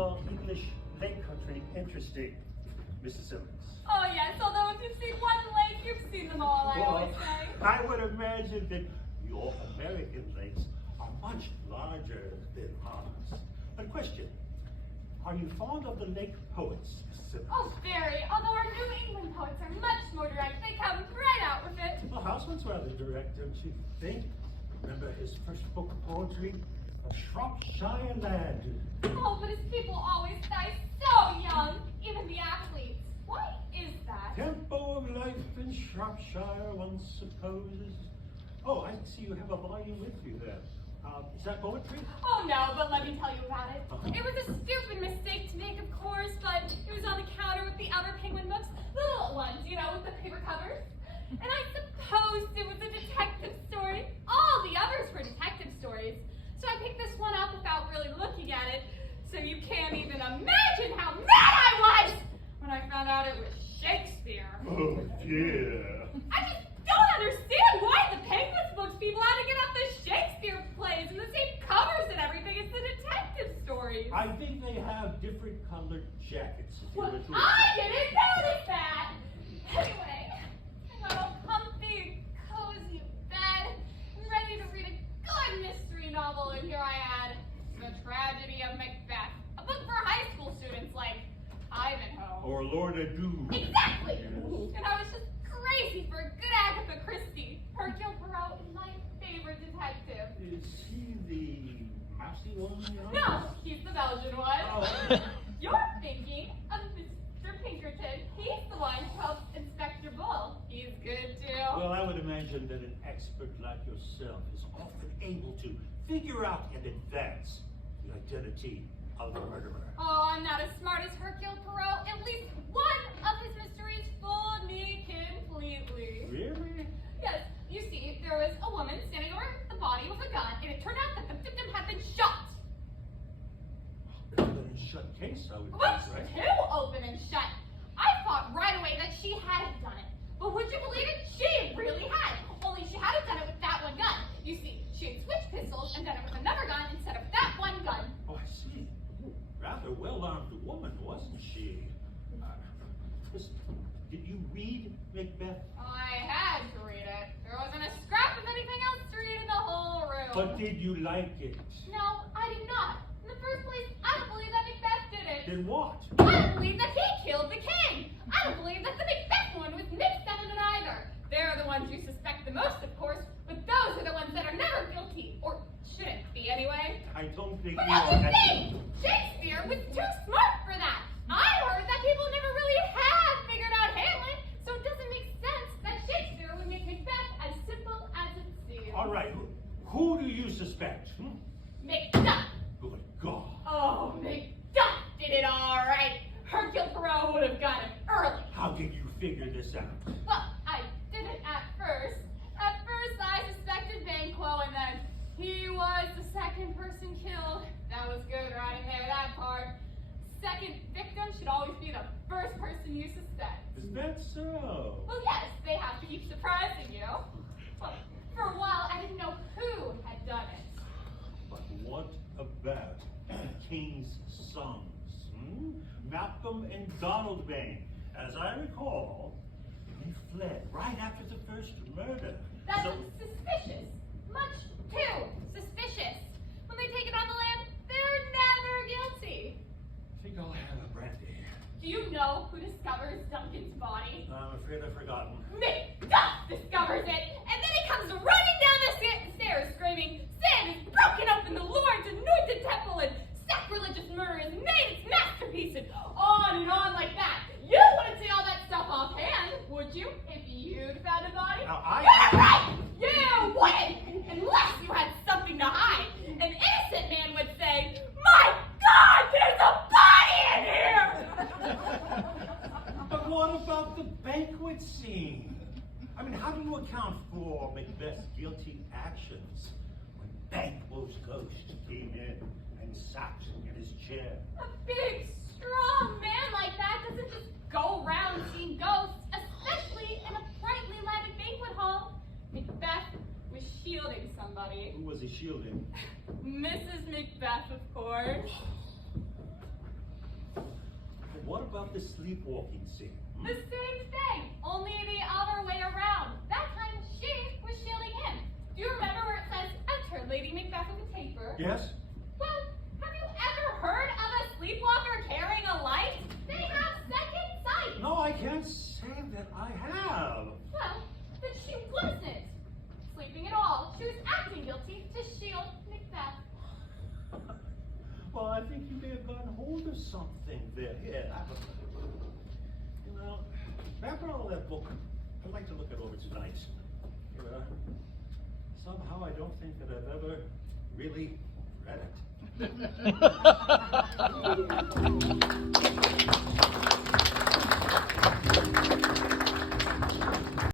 your English lake country interesting, Mrs. Simmons? Oh yes, although if you've seen one lake, you've seen them all, I always say. I would imagine that your American lakes are much larger than ours. But question, are you fond of the lake poets, Mrs. Simmons? Oh, very. Although our New England poets are much more direct. They come right out with it. Well, Houseman's rather direct, don't you think? Remember his first book of poetry? A Shropshire Lad. Oh, but his people always die so young, even the athletes. Why is that? Tempo of life in Shropshire, one supposes. Oh, I see you have a volume with you there. Is that poetry? Oh no, but let me tell you about it. It was a stupid mistake to make, of course, but it was on the counter with the other Penguin books, the little ones, you know, with the paper covers. And I supposed it was a detective story. All the others were detective stories. So I picked this one up without really looking at it. So you can't even imagine how mad I was when I found out it was Shakespeare. Oh dear. I just don't understand why the Penguins books people had to get out the Shakespeare plays and the same covers and everything as the detective stories. I think they have different colored jackets. Well, I didn't notice that. Anyway, I got all comfy, cozy bed, and ready to read a good mystery novel, and here I had The Tragedy of Macbeth, a book for high school students like Ivanhoe. Or Lorna Doone. Exactly! And I was just crazy for a good Agatha Christie. Hercule Poirot is my favorite detective. Is he the mousy one? No, he's the Belgian one. Oh. You're thinking of Mr. Pinkerton. He's the one who helps Inspector Bull. He's good too. Well, I would imagine that an expert like yourself is often able to figure out in advance the identity of the murderer. Oh, I'm not as smart as Hercule Poirot. At least one of his mysteries fooled me completely. Really? Yes, you see, there was a woman standing over the body with a gun, and it turned out that the victim had been shot. Open and shut case, I would But guess, right? too open and shut. I thought right away that she hadn't done it. But would you believe it? She really had. Only she hadn't done it with that one gun. You see, she had switched pistols and done it with another gun instead of that one gun. Oh, I see. Rather well-armed woman, wasn't she? Listen, did you read Macbeth? I had to read it. There wasn't a scrap of anything else to read in the whole room. But did you like it? No, I did not. In the first place, I don't believe that Macbeth did it. Then what? I don't believe that he killed the king. I don't believe that the Macbeth one was mixed up in it either. They're the ones you suspect the most, of course, but those are the ones that are never guilty, or shouldn't be anyway. I don't think But you that's are... the thing! Shakespeare was too smart for that. I heard that people never really have figured out Hamlet, so it doesn't make sense that Shakespeare would make Macbeth as simple as it seems. All right, who do you suspect? Macduff! Good God. Oh, Macduff did it all right. Hercule Poirot would have got him early. How did you figure this out? Well, I didn't at first. At first, I suspected Banquo, and then he was the second person killed. That was good, right? Hey, that part. Second victim should always be the first person you suspect. Is that so? Well, yes, they have to keep surprising you. Well, for a while, I didn't know who had done it. But what about King's sons? Malcolm and Donald Bain. As I recall, they fled right after the first murder. That's suspicious. Much too suspicious. When they take it on the land, they're never guilty. I think I'll have a brandy. Do you know who discovers Duncan's body? I'm afraid I've forgotten. Macduff discovers it, and then he comes running down the stairs screaming, "Sin is broken up in the Lord's anointed temple, and sacrilegious murder has made its masterpiece," and on like that. You wouldn't say all that stuff offhand, would you, if you'd found a body? Now, You're right! You wouldn't, unless you had something to hide. An innocent man would say, "My God, there's a body in here!" But what about the banquet scene? I mean, how do you account for Macbeth's guilty actions when Banquo's ghost came in and sat in his chair? A big, strong man like that doesn't just go around seeing ghosts, especially in a brightly lighted banquet hall. Macbeth was shielding somebody. Who was he shielding? Mrs. Macbeth, of course. what about the sleepwalking scene? The same thing, only the other way around. That time she was shielding him. Do you remember where it says, enter Lady Macbeth with a taper? Yes? Well, have you ever heard of a sleepwalker carrying a light? They have second sight. No, I can't say that I have. Well, but she wasn't sleeping at all. She was acting guilty to shield Macbeth. Well, I think you may have gotten hold of something there. Here, you know, after all that book, I'd like to look it over tonight. Somehow I don't think that I've ever really read it.